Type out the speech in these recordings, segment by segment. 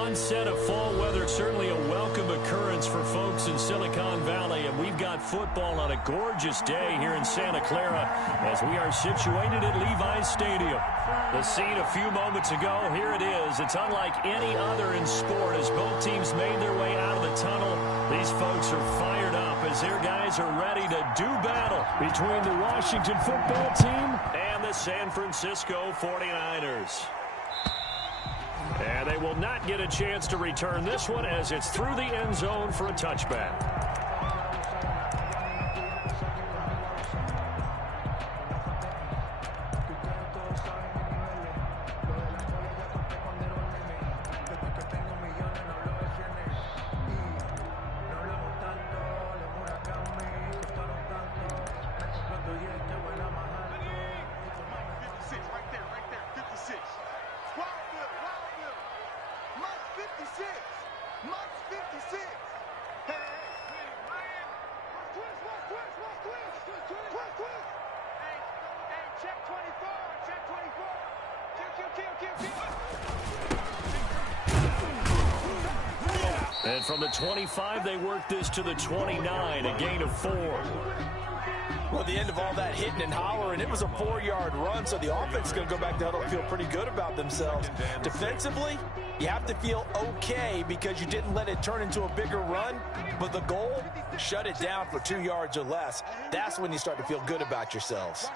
onset of fall weather, certainly a welcome occurrence for folks in Silicon Valley, and we've got football on a gorgeous day here in Santa Clara as we are situated at Levi's Stadium. The scene a few moments ago, here it is. It's unlike any other in sport as both teams made their way out of the tunnel. These folks are fired up as their guys are ready to do battle between the Washington football team and the San Francisco 49ers. And they will not get a chance to return this one as it's through the end zone for a touchback. And from the 25, they work this to the 29, a gain of 4. Well, at the end of all that hitting and hollering, it was a 4-yard run, so the offense is going to go back to huddle and feel pretty good about themselves. Defensively, you have to feel okay because you didn't let it turn into a bigger run, but the goal, shut it down for 2 yards or less. That's when you start to feel good about yourselves.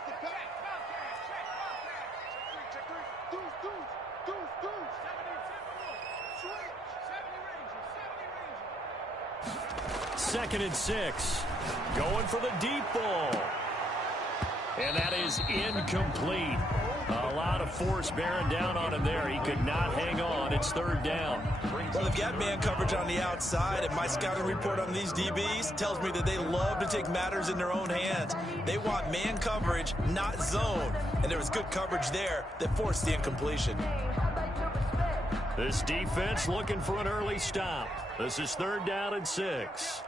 Second and 6. Going for the deep ball. And that is incomplete. A lot of force bearing down on him there. He could not hang on. It's third down. Well, they've got man coverage on the outside, and my scouting report on these DBs tells me that they love to take matters in their own hands. They want man coverage, not zone. And there was good coverage there that forced the incompletion. This defense looking for an early stop. This is third down and 6.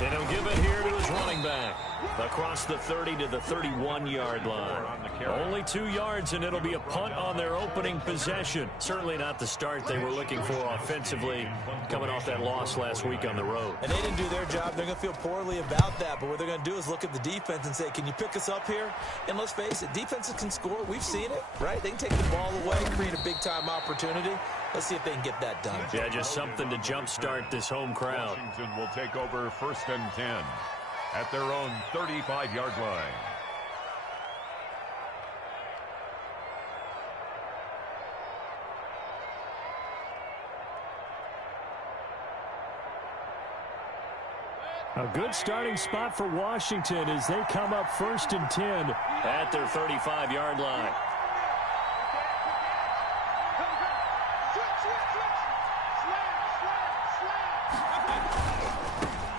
And he'll give it here to his running back. Across the 30 to the 31-yard line. Only 2 yards, and it'll be a punt on their opening possession. Certainly not the start they were looking for offensively, coming off that loss last week on the road. And they didn't do their job. They're going to feel poorly about that. But what they're going to do is look at the defense and say, can you pick us up here? And let's face it, defenses can score. We've seen it, right? They can take the ball away, create a big-time opportunity. Let's see if they can get that done. Yeah, just something to jumpstart this home crowd. Washington will take over 1st and 10 at their own 35-yard line. A good starting spot for Washington as they come up 1st and 10 at their 35-yard line.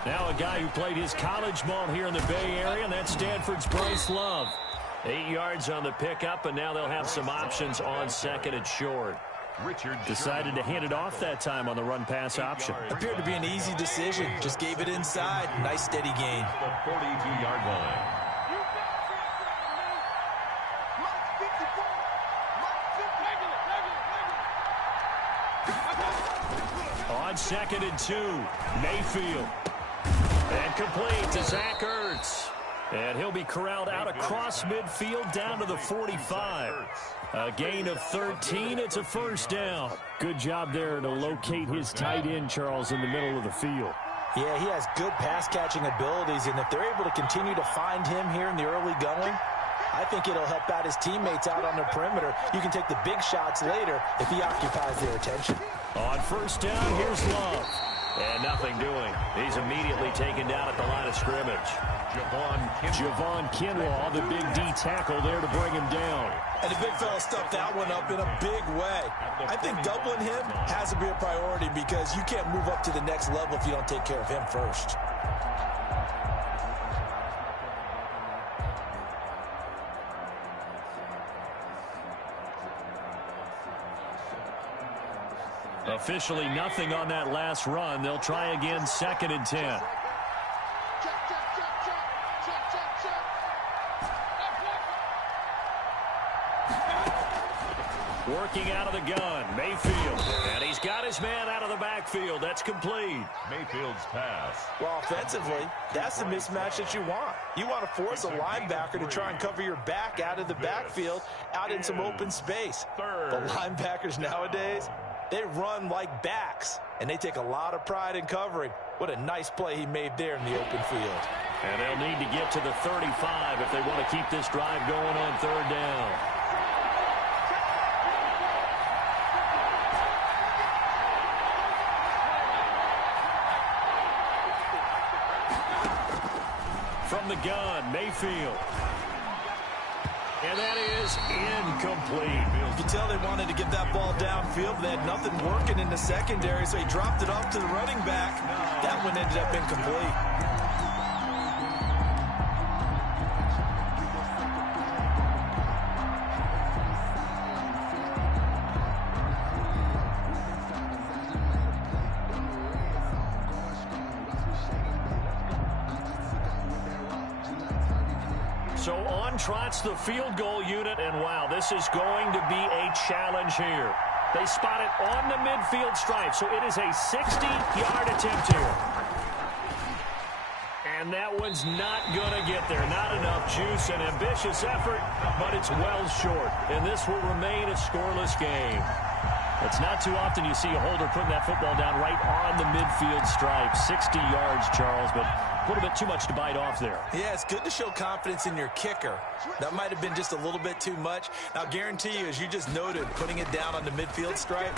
Now a guy who played his college ball here in the Bay Area, and that's Stanford's Bryce Love. 8 yards on the pickup, and now they'll have some options on second and short. Decided to hand it off that time on the run-pass option. Appeared to be an easy decision. Just gave it inside. Nice steady gain. The 42-yard line. On second and 2, Mayfield. And complete to Zach Ertz. And he'll be corralled out across midfield down to the 45. A gain of 13. It's a first down. Good job there to locate his tight end, Charles, in the middle of the field. Yeah, he has good pass-catching abilities, and if they're able to continue to find him here in the early going, I think it'll help out his teammates out on the perimeter. You can take the big shots later if he occupies their attention. On first down, here's Love. And nothing doing. He's immediately taken down at the line of scrimmage. Javon Kinlaw, the big D tackle there to bring him down. And the big fella stuffed that one up in a big way. I think doubling him has to be a priority because you can't move up to the next level if you don't take care of him first. Officially nothing on that last run. They'll try again, second and 10. Working out of the gun, Mayfield. And he's got his man out of the backfield. That's complete. Mayfield's pass. Well, offensively, that's the mismatch that you want. You want to force a linebacker to try and cover your back out of the backfield, out in some open space. The linebackers nowadays, they run like backs, and they take a lot of pride in covering. What a nice play he made there in the open field. And they'll need to get to the 35 if they want to keep this drive going on third down. From the gun, Mayfield. And that is incomplete. You can tell they wanted to get that ball downfield, but they had nothing working in the secondary, so he dropped it off to the running back. That one ended up incomplete. So on trots the field goal unit, and wow, this is going to be a challenge here. They spot it on the midfield stripe, so it is a 60-yard attempt here. And that one's not going to get there. Not enough juice, an ambitious effort, but it's well short. And this will remain a scoreless game. It's not too often you see a holder putting that football down right on the midfield stripe. 60 yards, Charles, but a little bit too much to bite off there. Yeah, it's good to show confidence in your kicker. That might have been just a little bit too much. I'll guarantee you, as you just noted, putting it down on the midfield stripe.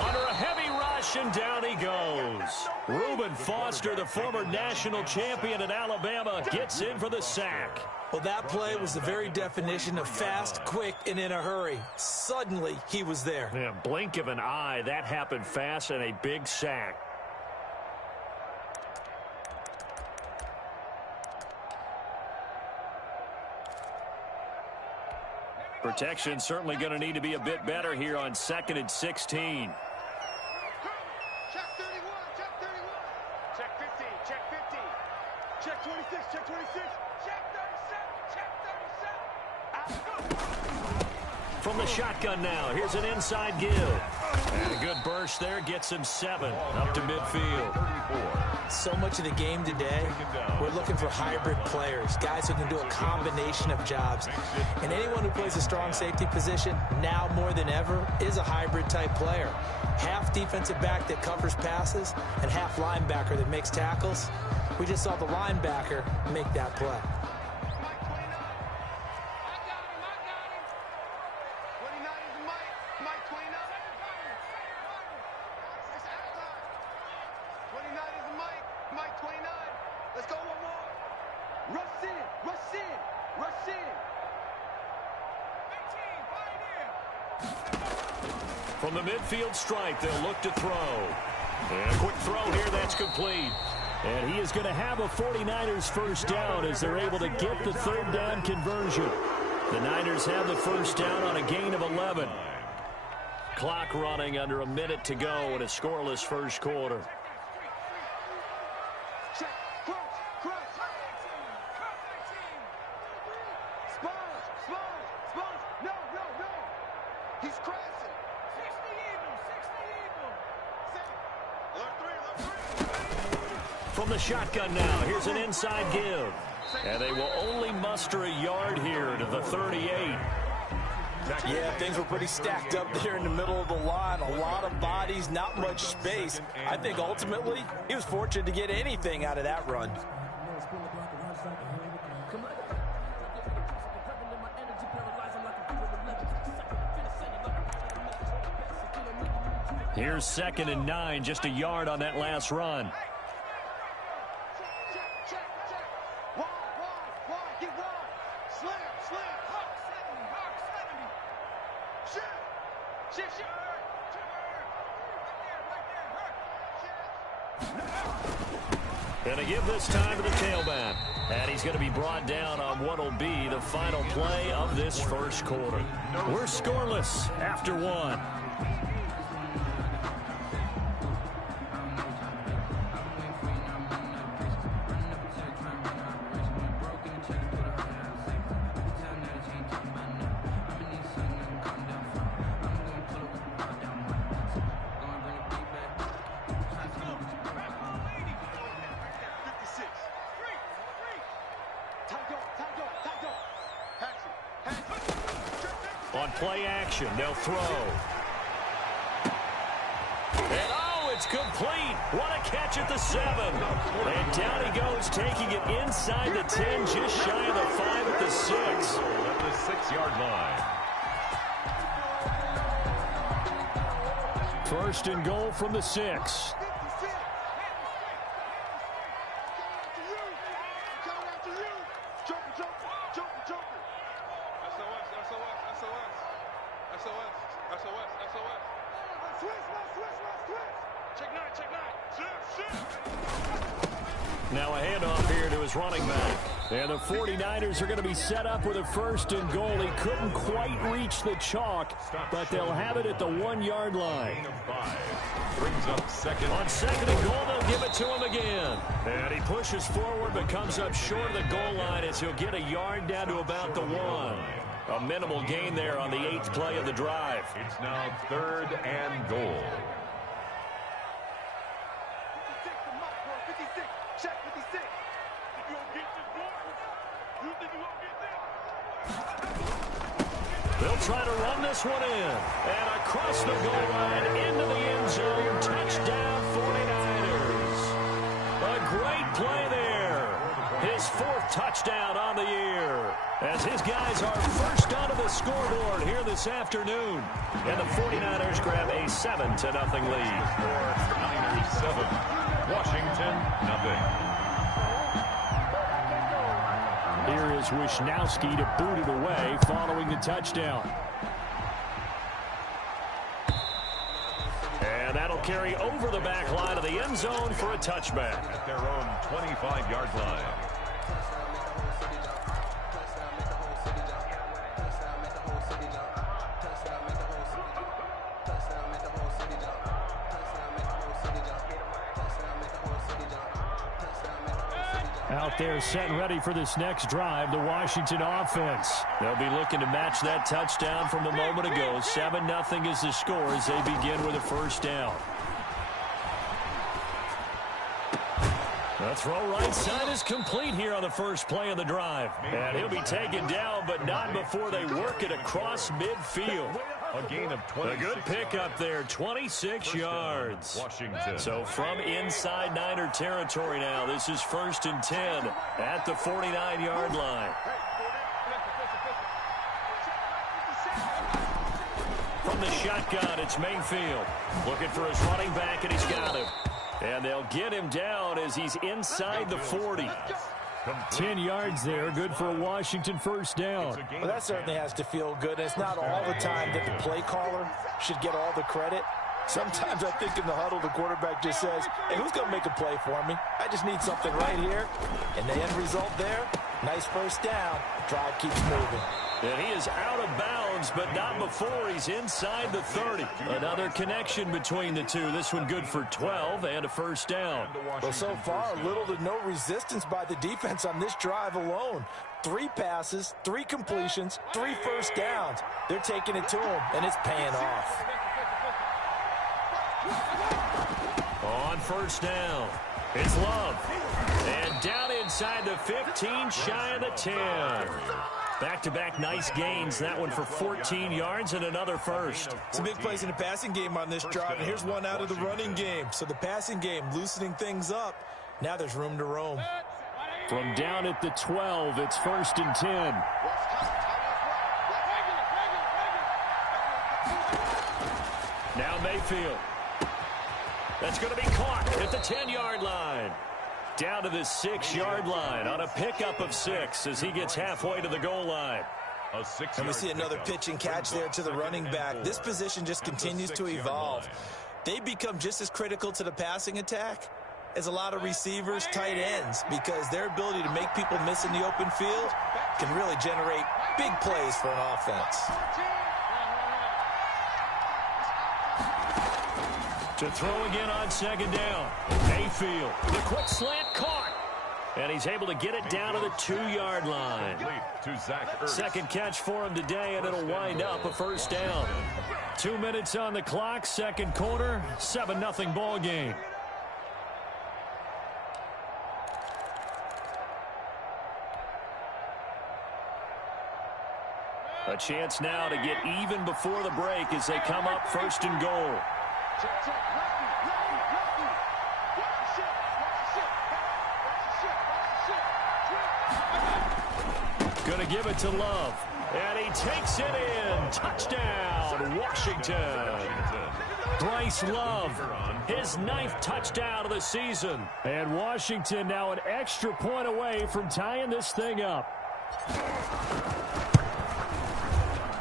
Under a heavy rush, and down he goes. Reuben Foster, the former national champion at Alabama, gets in for the sack. Well, that play was the very definition of fast, quick, and in a hurry. Suddenly, he was there. Yeah, blink of an eye, that happened fast, and a big sack. Protection certainly going to need to be a bit better here on 2nd and 16. Check 31, check 31. Check 50, check 50. Check 26, check 26. Check 37, check 37. From the shotgun now, here's an inside give. And a good burst there, gets him 7 up to midfield. So much of the game today, we're looking for hybrid players, guys who can do a combination of jobs. And anyone who plays a strong safety position, now more than ever, is a hybrid type player. Half defensive back that covers passes and half linebacker that makes tackles. We just saw the linebacker make that play. From the midfield stripe, they'll look to throw. And a quick throw here, that's complete. And he is going to have a 49ers first down as they're able to get the third down conversion. The Niners have the first down on a gain of 11. Clock running under a minute to go in a scoreless first quarter. From the shotgun now, here's an inside give. And they will only muster a yard here to the 38. Yeah, things were pretty stacked up there in the middle of the line. A lot of bodies, not much space. I think ultimately he was fortunate to get anything out of that run. Here's 2nd and 9, just a yard on that last run. Gonna give this time to the tailback. And he's going to be brought down on what will be the final play of this first quarter. We're scoreless after 1. On play action, they'll throw. And oh, it's complete. What a catch at the 7. And down he goes, taking it inside the 10, just shy of the 5 at the 6. At the 6-yard line. First and goal from the 6. Now a handoff here to his running back. And the 49ers are going to be set up with a first and goal. He couldn't quite reach the chalk, but they'll have it at the 1-yard line. Brings up second. On second and goal, they'll give it to him again. And he pushes forward but comes up short of the goal line as he'll get a yard down to about the 1. A minimal gain there on the 8th play of the drive. It's now 3rd and goal. They'll try to run this one in. And across the goal line into the end zone. Touchdown 49ers. A great play there. His 4th touchdown on the year. As his guys are first onto the scoreboard here this afternoon. And the 49ers grab a 7-0 lead. Niners 7. Washington nothing. Here is Wisnowski to boot it away following the touchdown. And that'll carry over the back line of the end zone for a touchback. At their own 25-yard line. Out there set and ready for this next drive, the Washington offense. They'll be looking to match that touchdown from a moment ago. 7-0 is the score as they begin with a first down. The throw right side is complete here on the first play of the drive. And he'll be taken down, but not before they work it across midfield. A gain of 26. A good pickup there, 26 yards. Washington. So from inside Niner territory now, this is 1st and 10 at the 49-yard line. From the shotgun, it's Mayfield. Looking for his running back, and he's got him. And they'll get him down as he's inside the 40. 10 yards there, good for a Washington first down. Well, that certainly has to feel good. And it's not all the time that the play caller should get all the credit. Sometimes I think in the huddle, the quarterback just says, hey, who's going to make a play for me? I just need something right here. And the end result there, nice first down. Drive keeps moving. And he is out of bounds, but not before he's inside the 30. Another connection between the two. This one good for 12 and a first down. Well, so far, little to no resistance by the defense on this drive alone. 3 passes, 3 completions, 3 first downs. They're taking it to him, and it's paying off. On first down, it's Love. And down inside the 15, shy of the 10. Back-to-back nice gains. That one for 14 yards and another first. Some big plays in the passing game on this drive, and here's one out of the running game. So the passing game loosening things up. Now there's room to roam. From down at the 12, it's 1st and 10. Now Mayfield. That's going to be caught at the 10-yard line. Down to the 6-yard line on a pickup of 6 as he gets halfway to the goal line. And we see another pitch and catch there to the running back. This position just continues to evolve. They become just as critical to the passing attack as a lot of receivers, tight ends, because their ability to make people miss in the open field can really generate big plays for an offense. To throw again on second down. Mayfield, the quick slant caught. And he's able to get it down to the 2-yard line. Second catch for him today, and it'll wind up a first down. 2 minutes on the clock, second quarter, 7-0 ball game. A chance now to get even before the break as they come up first and goal. Check, check. Lefty. Watch the shit. Going to give it to Love. And he takes it in. Touchdown, Washington. Bryce Love, his 9th touchdown of the season. And Washington now an extra point away from tying this thing up.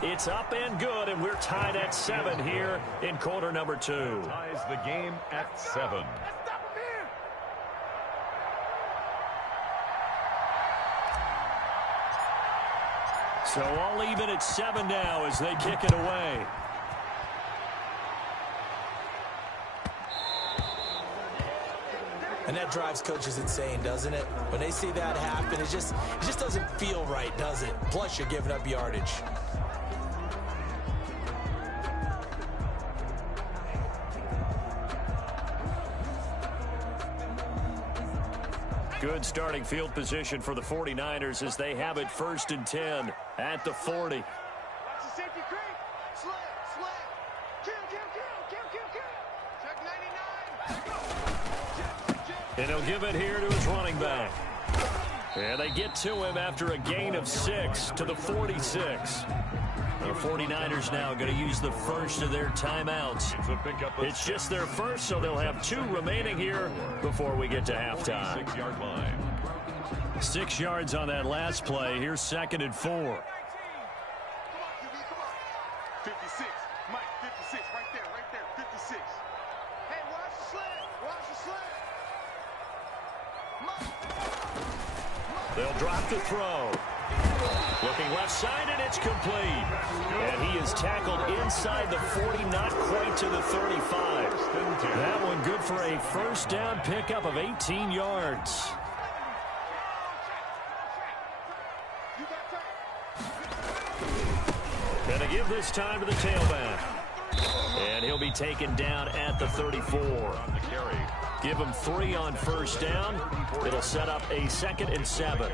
It's up and good, and we're tied at 7 here in quarter number 2. Ties the game at 7. So all even at 7 now as they kick it away. And that drives coaches insane, doesn't it? When they see that happen, it just doesn't feel right, does it? Plus, you're giving up yardage. Good starting field position for the 49ers as they have it first and 10 at the 40. Watch the safety creep. Slam. Kill. Check 99. And he'll give it here to his running back. And they get to him after a gain of 6 to the 46. The 49ers now going to use the first of their timeouts. It's just their first, so they'll have 2 remaining here before we get to halftime. 6-yard line. 6 yards on that last play. Here's 2nd and 4. Come on, 56. Mike, 56. Right there. 56. Hey, watch the slant. They'll drop the throw. Looking left side, and it's complete. And he is tackled inside the 40, not quite to the 35. That one good for a first down pickup of 18 yards. Gonna give this time to the tailback. And he'll be taken down at the 34. Give him 3 on first down. It'll set up a 2nd and 7.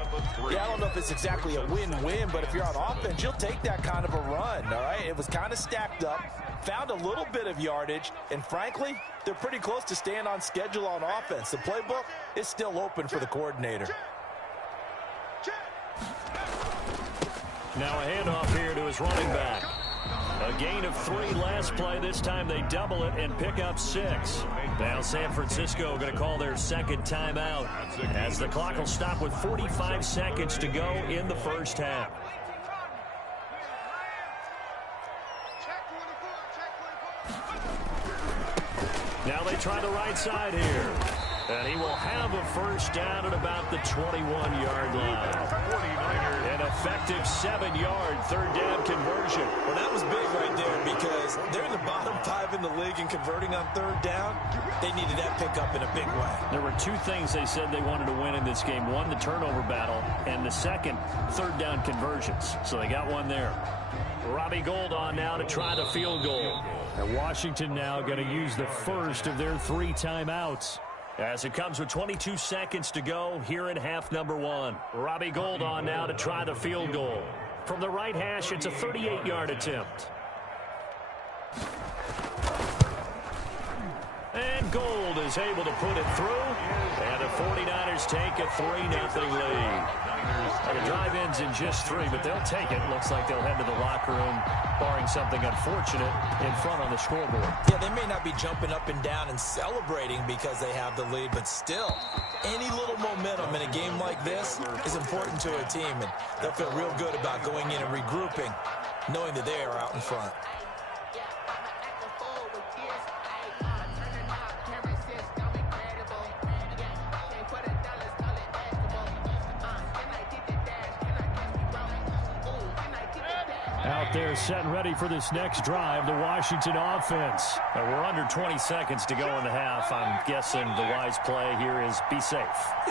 Yeah, I don't know if it's exactly a win-win, but if you're on offense, you'll take that kind of a run, all right? It was kind of stacked up, found a little bit of yardage, and frankly, they're pretty close to staying on schedule on offense. The playbook is still open for the coordinator. Now a handoff here to his running back. A gain of 3 last play. This time they double it and pick up 6. Now San Francisco going to call their 2nd timeout as the clock will stop with 45 seconds to go in the first half. Now they try the right side here. And he will have a first down at about the 21-yard line. An effective 7-yard third down conversion. Well, that was big right there because they're in the bottom 5 in the league in converting on third down. They needed that pickup in a big way. There were 2 things they said they wanted to win in this game. One, the turnover battle, and the second, third down conversions. So they got one there. Robbie Gould on now to try the field goal. And Washington now going to use the first of their 3 timeouts. As it comes with 22 seconds to go here in half number 1. Robbie Gould on now to try the field goal. From the right hash, it's a 38-yard attempt. And Gould is able to put it through. And the 49ers take a 3-0 lead. The drive ends in just 3, but they'll take it. Looks like they'll head to the locker room, barring something unfortunate, in front on the scoreboard. Yeah, they may not be jumping up and down and celebrating because they have the lead, but still, any little momentum in a game like this is important to a team, and they'll feel real good about going in and regrouping, knowing that they are out in front. Out there set and ready for this next drive, the Washington offense. We're under 20 seconds to go in the half. I'm guessing the wise play here is be safe.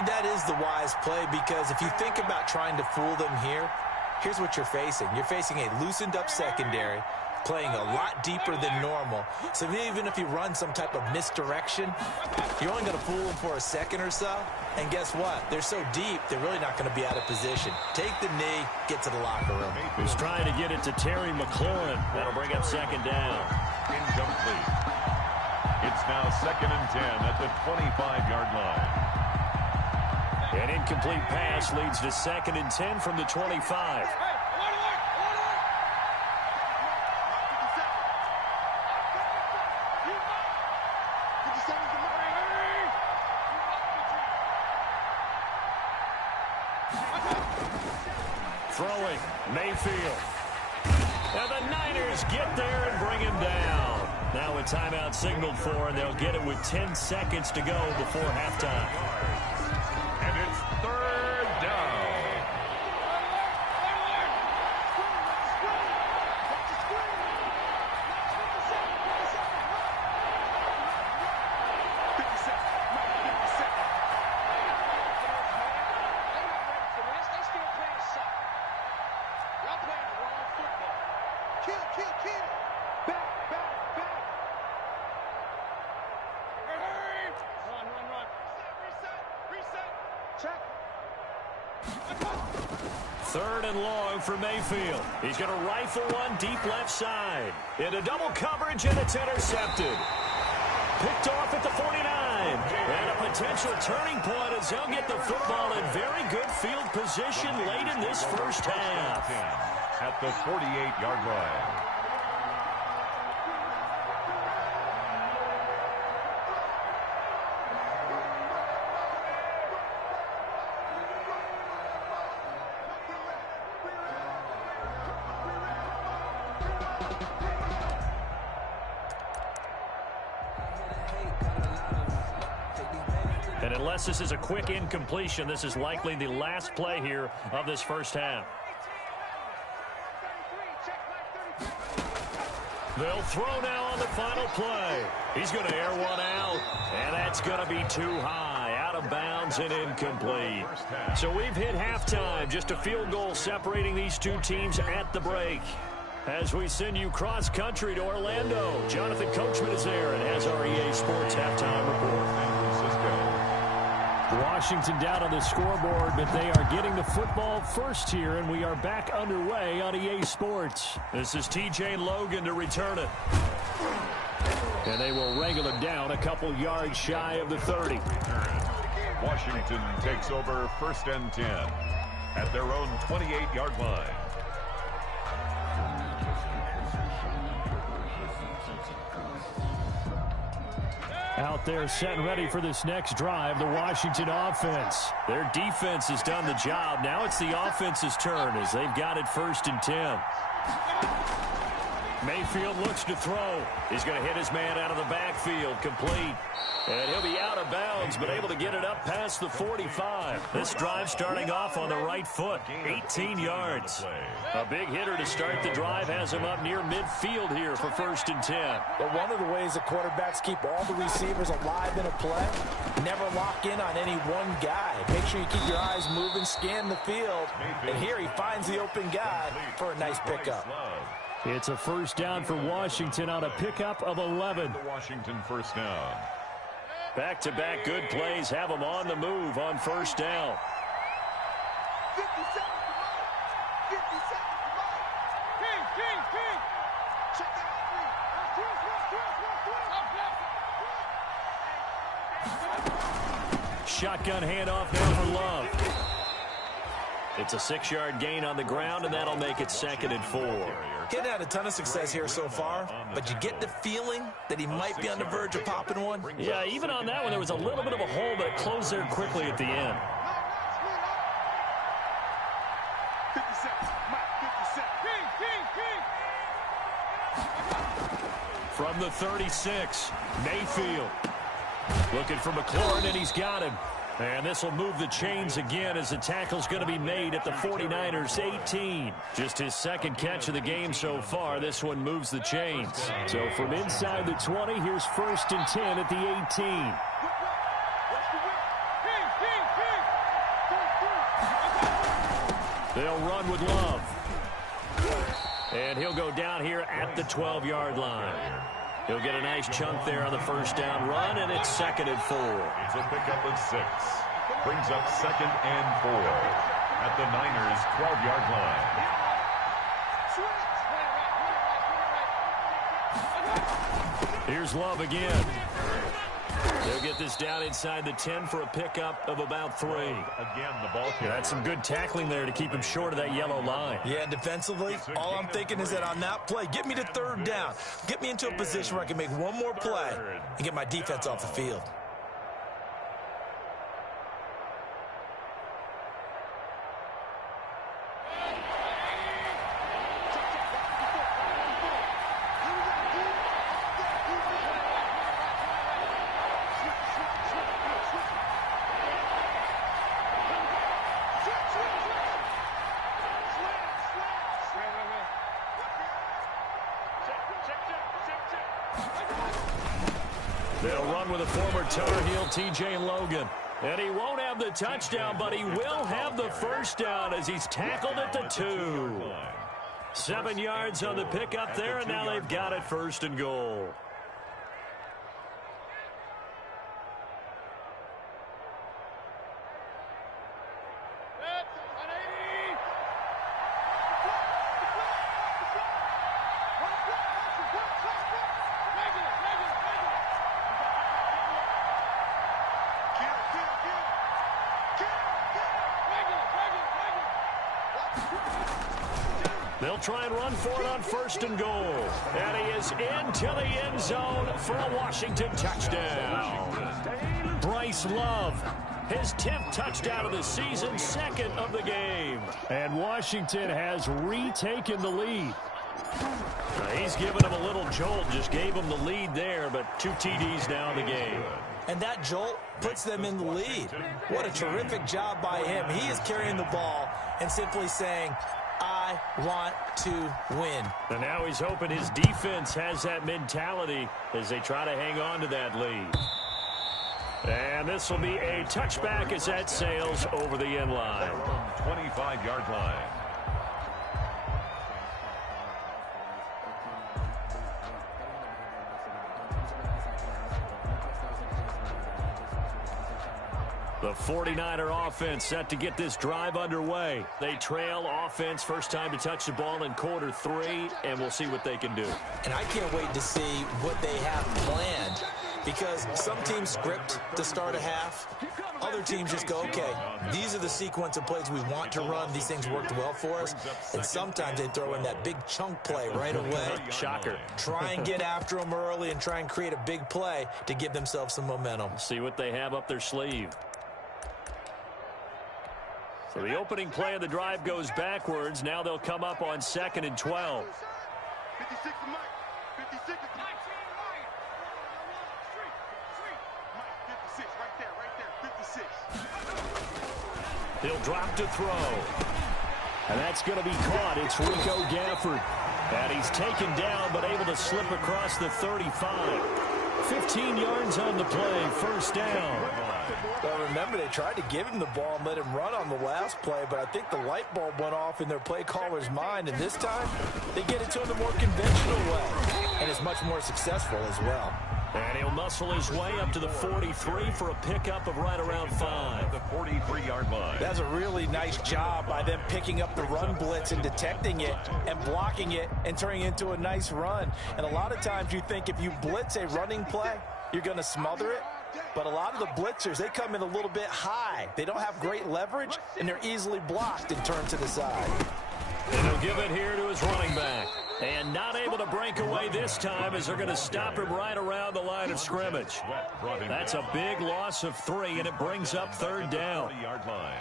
That is the wise play because if you think about trying to fool them here, here's what you're facing. You're facing a loosened up secondary, playing a lot deeper than normal. So even if you run some type of misdirection, you're only going to fool them for a second or so. And guess what? They're so deep, they're really not going to be out of position. Take the knee, get to the locker room. He's trying to get it to Terry McLaurin. That'll bring up second down. Incomplete. It's now 2nd and 10 at the 25-yard line. An incomplete pass leads to 2nd and 10 from the 25. Throwing, Mayfield. And the Niners get there and bring him down. Now a timeout signaled for, and they'll get it with 10 seconds to go before halftime. And it's 3rd down. Third and long for Mayfield. He's going to rifle one deep left side. Into double coverage, and it's intercepted. Picked off at the 49. And a potential turning point as they'll get the football in very good field position late in this first half. At the 48-yard line. And unless this is a quick incompletion, this is likely the last play here of this first half. They'll throw now on the final play. He's going to air one out, and that's going to be too high, out of bounds and incomplete. So we've hit halftime, just a field goal separating these two teams at the break. As we send you cross-country to Orlando, Jonathan Coachman is there and has our EA Sports halftime report. Washington down on the scoreboard, but they are getting the football first here, and we are back underway on EA Sports. This is TJ Logan to return it. And they will wrangle it down a couple yards shy of the 30. Washington takes over 1st and 10 at their own 28-yard line. Out there set and ready for this next drive, the Washington offense. Their defense has done the job. Now it's the offense's turn as they've got it 1st and 10. Mayfield looks to throw. He's going to hit his man out of the backfield, complete. And he'll be out of bounds, but able to get it up past the 45. This drive starting off on the right foot, 18 yards. A big hitter to start the drive has him up near midfield here for 1st and 10. But one of the ways that quarterbacks keep all the receivers alive in a play, never lock in on any one guy. Make sure you keep your eyes moving, scan the field. And here he finds the open guy for a nice pickup. It's a 1st down for Washington on a pickup of 11. The Washington 1st down. Back-to-back good plays have them on the move on 1st down. 50 seconds to Mike. 50 seconds to Mike. King. Check that out. Shotgun handoff now for Love. It's a 6-yard gain on the ground, and that'll make it 2nd and 4. He's had a ton of success here so far, but you get the feeling that he might be on the verge of popping one. Yeah, even on that one, there was a little bit of a hole, but it closed there quickly at the end. 50 seconds. Mike, 50 seconds. King. From the 36, Mayfield. Looking for McLaurin, and he's got him. And this will move the chains again as the tackle's going to be made at the 49ers 18. Just his 2nd catch of the game so far. This one moves the chains. So from inside the 20, here's 1st and 10 at the 18. They'll run with Love. And he'll go down here at the 12-yard line. He'll get a nice chunk there on the first down run, and it's 2nd and 4. It's a pickup of 6. Brings up 2nd and 4 at the Niners' 12-yard line. Here's Love again. They'll get this down inside the 10 for a pickup of about 3. Again, the ball carrier. That's some good tackling there to keep him short of that yellow line. Yeah, defensively, all I'm thinking is that on that play, get me to 3rd down. Get me into a position where I can make one more play and get my defense off the field. They'll run with a former Tar Heel, T.J. Logan. And he won't have the touchdown, but he will have the first down as he's tackled at the 2. 7 yards on the pickup there, and now they've got it 1st and goal. They'll try and run for it on 1st and goal. And he is into the end zone for a Washington touchdown. Bryce Love, his 10th touchdown of the season, 2nd of the game. And Washington has retaken the lead. He's given him a little jolt, just gave him the lead there, but 2 TDs now in the game. And that jolt puts them in the lead. What a terrific job by him. He is carrying the ball and simply saying, I want to win. And now he's hoping his defense has that mentality as they try to hang on to that lead. And this will be a touchback as that sails over the end line. 25-yard line. The 49er offense set to get this drive underway. They trail offense, first time to touch the ball in quarter 3, and we'll see what they can do. And I can't wait to see what they have planned, because some teams script to start a half. Other teams just go, okay, these are the sequence of plays we want to run. These things worked well for us. And sometimes they throw in that big chunk play right away. Shocker. Try and get after them early and try and create a big play to give themselves some momentum. See what they have up their sleeve. So the opening play of the drive goes backwards. Now they'll come up on 2nd and 12. 56 to Mike. 56 to Mike. 56 right there. 56. He'll drop to throw. And that's going to be caught. It's Rico Gafford. And he's taken down but able to slip across the 35. 15 yards on the play. First down. Well, remember, they tried to give him the ball and let him run on the last play, but I think the light bulb went off in their play caller's mind, and this time they get it to him the more conventional way, and it's much more successful as well. And he'll muscle his way up to the 43 for a pickup of right around 5. The 43-yard line. That's a really nice job by them picking up the run blitz and detecting it and blocking it and turning it into a nice run. And a lot of times you think if you blitz a running play, you're going to smother it. But a lot of the blitzers, they come in a little bit high. They don't have great leverage, and they're easily blocked and turned to the side. And he'll give it here to his running back. And not able to break away this time as they're going to stop him right around the line of scrimmage. That's a big loss of 3, and it brings up 3rd down. 40-yard line.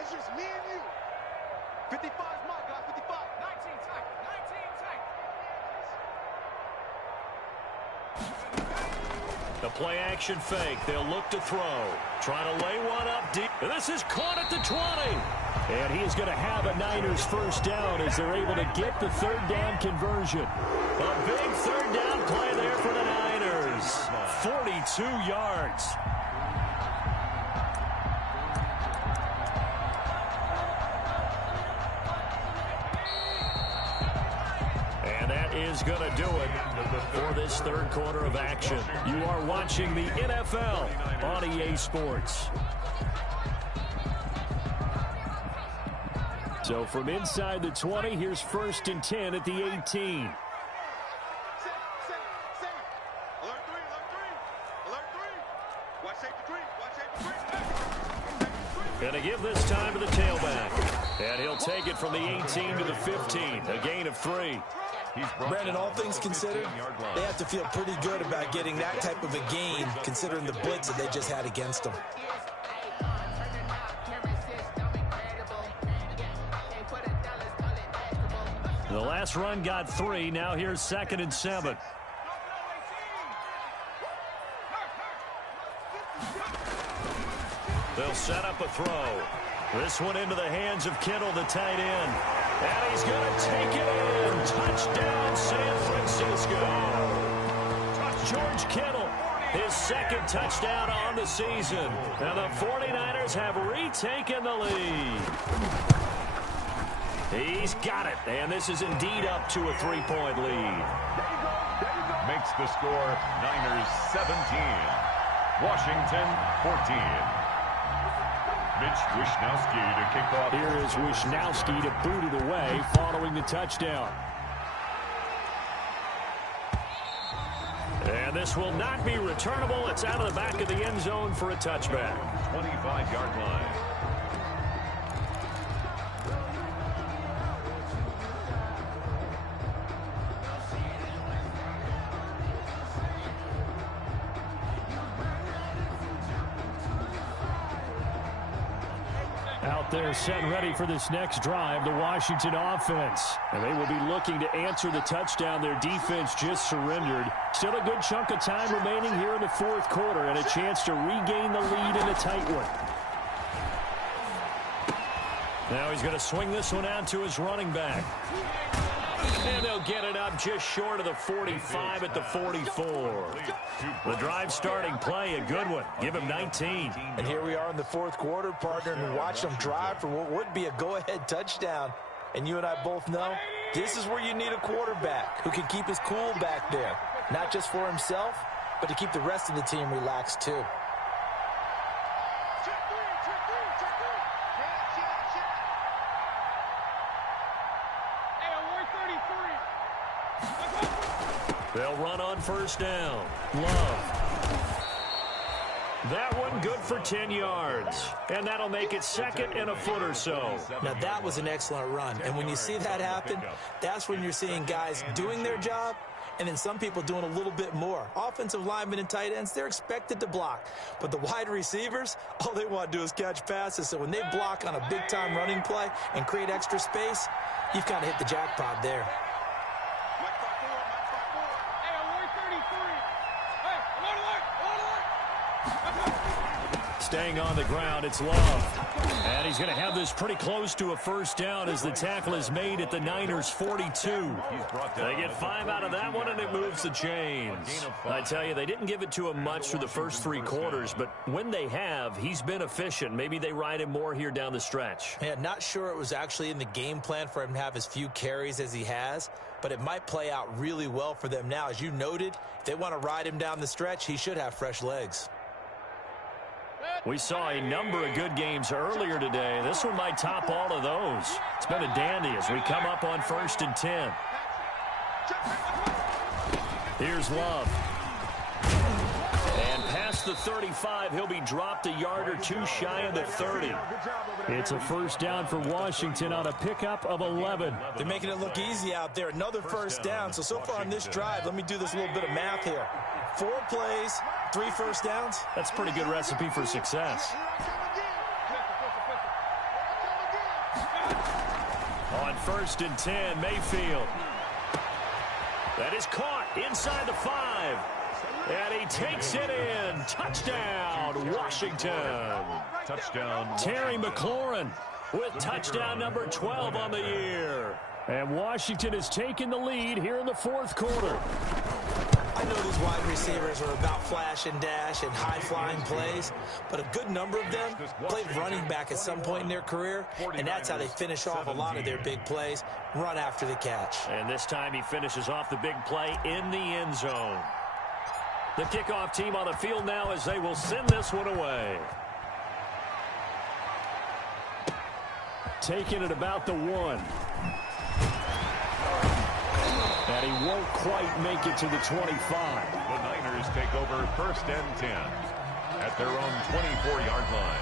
It's just me and you. 55 is my guy. 55. 19 tackle. 19 The play action fake. They'll look to throw. Trying to lay one up deep. And this is caught at the 20. And he is going to have a Niners first down as they're able to get the third down conversion. A big third down play there for the Niners. 42 yards. And that is going to do it for this third quarter of action. You are watching the NFL on EA Sports. So from inside the 20, here's 1st and 10 at the 18. Alert 3, alert 3. Alert 3. Watch safety 3. Going to give this time to the tailback. And he'll take it from the 18 to the 15. A gain of 3. Brandon, all things considered, they have to feel pretty good about getting that type of a gain, considering the blitz that they just had against them. The last run got 3. Now here's 2nd and 7. They'll set up a throw. This one into the hands of Kittle, the tight end. And he's going to take it in. Touchdown, San Francisco. George Kittle, his 2nd touchdown on the season. Now the 49ers have retaken the lead. He's got it, and this is indeed up to a 3-point lead. Makes the score Niners 17, Washington 14. Mitch Wishnowsky to kick off. Here is Wishnowsky to boot it away following the touchdown. And this will not be returnable. It's out of the back of the end zone for a touchback. 25-yard line. Out there set and ready for this next drive, the Washington offense. And they will be looking to answer the touchdown their defense just surrendered. Still a good chunk of time remaining here in the 4th quarter and a chance to regain the lead in a tight one. Now he's going to swing this one out to his running back. And they'll get it up just short of the 45 at the 44. The drive starting play, a good one. Give him 19. And here we are in the 4th quarter, partner, and watch them drive for what would be a go-ahead touchdown. And you and I both know this is where you need a quarterback who can keep his cool back there. Not just for himself, but to keep the rest of the team relaxed too. They'll run on 1st down. Love. That one good for 10 yards. And that'll make it 2nd and a foot or so. Now that was an excellent run. And when you see that happen, that's when you're seeing guys doing their job and then some people doing a little bit more. Offensive linemen and tight ends, they're expected to block. But the wide receivers, all they want to do is catch passes. So when they block on a big-time running play and create extra space, you've kind of hit the jackpot there. Staying on the ground, it's Love. And he's going to have this pretty close to a 1st down as the tackle is made at the Niners' 42. They get 5 out of that one, and it moves the chains. I tell you, they didn't give it to him much through the first 3 quarters, but when they have, he's been efficient. Maybe they ride him more here down the stretch. Yeah, not sure it was actually in the game plan for him to have as few carries as he has, but it might play out really well for them now. As you noted, if they want to ride him down the stretch, he should have fresh legs. We saw a number of good games earlier today. This one might top all of those. It's been a dandy as we come up on 1st and 10. Here's Love. And past the 35, he'll be dropped a yard or 2 shy of the 30. It's a 1st down for Washington on a pickup of 11. They're making it look easy out there. Another 1st down. So far on this drive, let me do this little bit of math here. 4 plays, 3 1st downs. That's a pretty good recipe for success. On 1st and 10, Mayfield. That is caught inside the 5. And he takes it in. Touchdown, Washington. Touchdown, Terry McLaurin with touchdown number 12 on the year. And Washington has taken the lead here in the fourth quarter. I know these wide receivers are about flash and dash and high-flying plays, but a good number of them played running back at some point in their career, and that's how they finish off a lot of their big plays, run after the catch. And this time he finishes off the big play in the end zone. The kickoff team on the field now as they will send this one away. Taking it about the 1. And he won't quite make it to the 25. The Niners take over 1st and 10 at their own 24-yard line.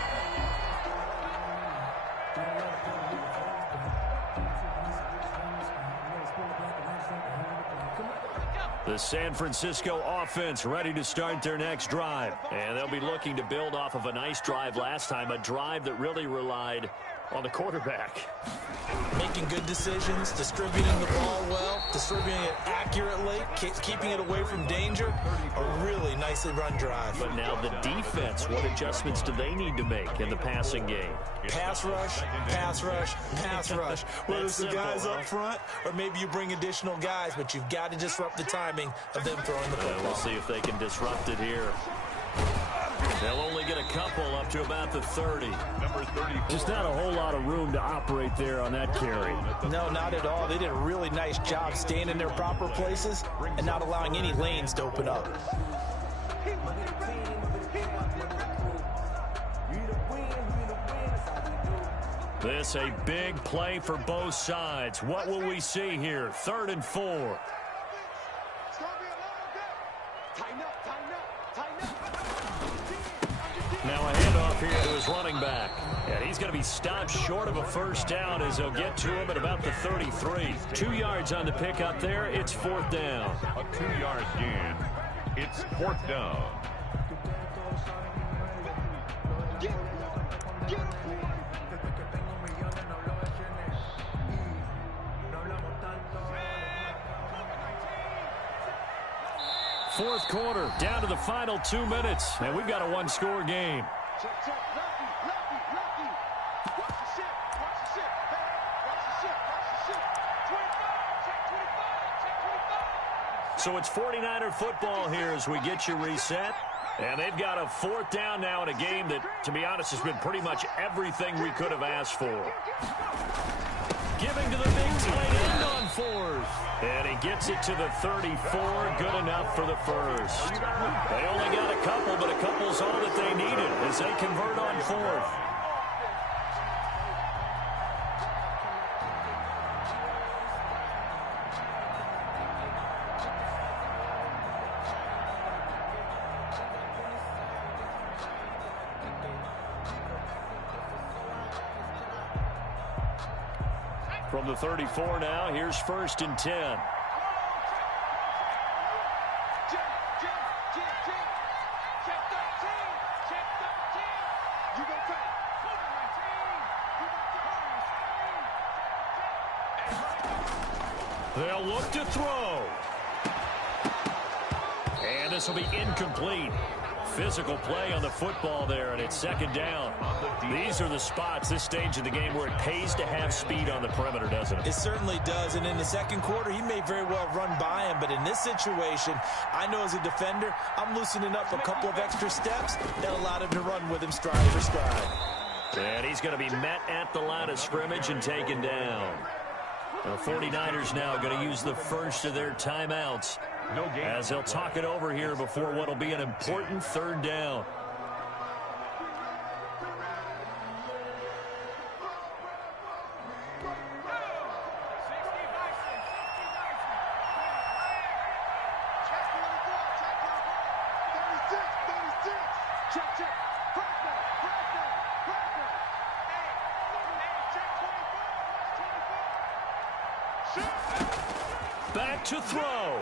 The San Francisco offense ready to start their next drive. And they'll be looking to build off of a nice drive last time, a drive that really relied on the quarterback. Making good decisions, distributing the ball well, distributing it accurately, keeping it away from danger. A really nicely run drive. But now the defense, what adjustments do they need to make in the passing game? Pass rush, pass rush, pass rush. Whether it's the guys up front or maybe you bring additional guys, but you've got to disrupt the timing of them throwing the football. We'll see if they can disrupt it here. They'll only get a couple up to about the 30. Number 34. Just not a whole lot of room to operate there on that carry. No, not at all. They did a really nice job staying in their proper places and not allowing any lanes to open up. This a big play for both sides. What will we see here? 3rd and 4. Now a handoff here to his running back. And he's going to be stopped short of a first down as they'll get to him at about the 33. 2 yards on the pickup there. It's 4th down. A 2-yard gain. It's 4th down. Fourth quarter, down to the final 2 minutes, and we've got a 1-score game. Check, check, lucky. Watch the ship, watch the ship. Hey, watch the ship, watch the ship. 25, check 25, check 25. So it's 49er football here as we get you reset. And they've got a 4th down now in a game that, to be honest, has been pretty much everything we could have asked for. Giving to the big tight end on 4th. And he gets it to the 34. Good enough for the first. They only got a couple, but a couple's all that they needed as they convert on 4th. From the 34 now, here's 1st and 10. Check 13. You go take. They'll look to throw. And this will be incomplete. Physical play on the football there, and it's 2nd down. These are the spots, this stage of the game, where it pays to have speed on the perimeter, doesn't it? It certainly does, and in the second quarter, he may very well run by him, but in this situation, I know as a defender, I'm loosening up a couple of extra steps that allowed him to run with him stride for stride. And he's going to be met at the line of scrimmage and taken down. The 49ers now going to use the first of their timeouts as they'll talk it over here before what will be an important 3rd down. Back to throw.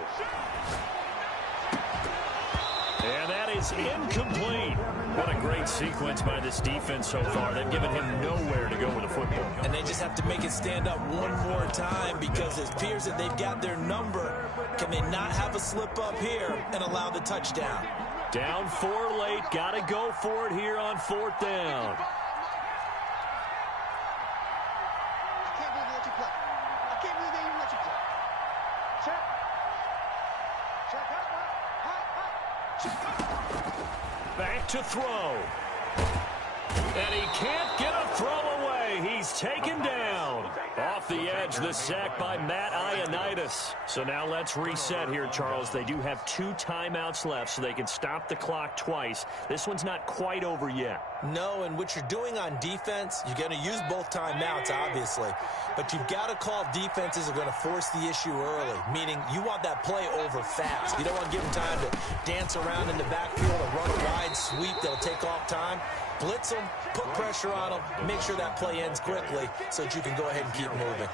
And that is incomplete. What a great sequence by this defense so far. They've given him nowhere to go with the football. And they just have to make it stand up one more time because it appears that they've got their number Can they not have a slip up here and allow the touchdown? Down 4 late. Got to go for it here on 4th down. Back to throw. And he can't get a throw away. He's taken down. Off the edge, the sack by Matt Ioannidis. So now let's reset here, Charles. They do have 2 timeouts left, so they can stop the clock twice. This one's not quite over yet. No, and what you're doing on defense, you're going to use both timeouts, obviously. But you've got to call defenses are going to force the issue early, meaning you want that play over fast. You don't want to give them time to dance around in the backfield or run a wide sweep that'll take off time. Blitz them, put pressure on them, make sure that play ends quickly so that you can go ahead and keep moving.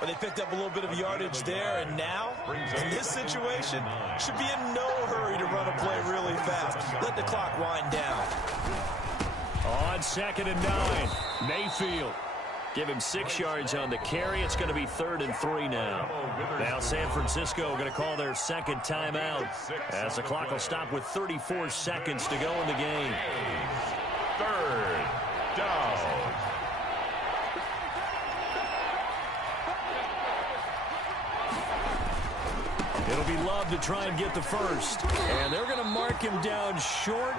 But they picked up a little bit of yardage there, and now, in this situation, should be in no hurry to run a play really fast. Let the clock wind down. On 2nd and 9, Mayfield. Give him 6 yards on the carry. It's going to be 3rd and 3 now. Now San Francisco going to call their 2nd timeout as the clock will stop with 34 seconds to go in the game. 3rd down. It'll be Love to try and get the first. And they're going to mark him down short,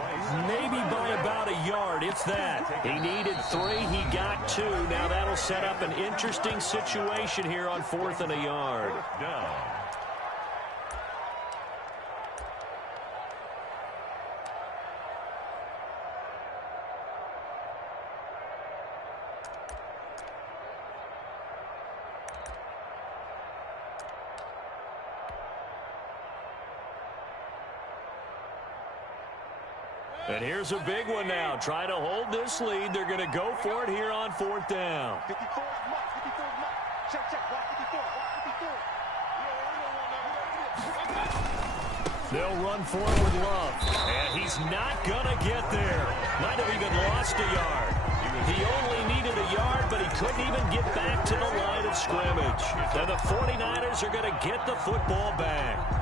maybe by about a yard, if that. He needed 3. He got 2. Now that'll set up an interesting situation here on 4th and a yard. Down. And here's a big one now. Trying to hold this lead. They're going to go for it here on 4th down. 54 is mark. 54 is mark. Check, check. Block 54. Block 54. They'll run forward with Love. And he's not going to get there. Might have even lost a yard. He only needed a yard, but he couldn't even get back to the line of scrimmage. And the 49ers are going to get the football back.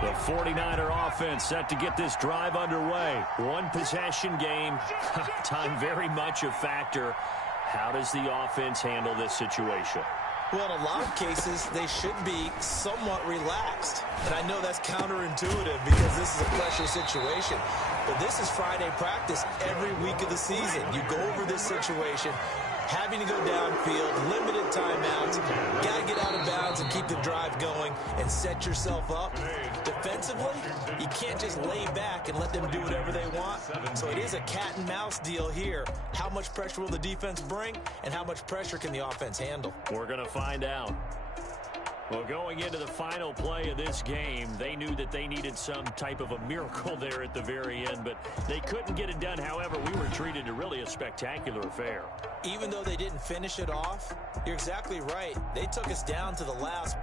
The 49er offense set to get this drive underway. 1 possession game. Time very much a factor. How does the offense handle this situation? Well, in a lot of cases, they should be somewhat relaxed. And I know that's counterintuitive because this is a pressure situation. But this is Friday practice every week of the season. You go over this situation, having to go downfield, limited timeouts, got to get out of bounds and keep the drive going and set yourself up. Defensively, you can't just lay back and let them do whatever they want. So it is a cat and mouse deal here. How much pressure will the defense bring and how much pressure can the offense handle? We're going to find out. Well, going into the final play of this game, they knew that they needed some type of a miracle there at the very end, but they couldn't get it done. However, we were treated to really a spectacular affair. Even though they didn't finish it off, you're exactly right. They took us down to the last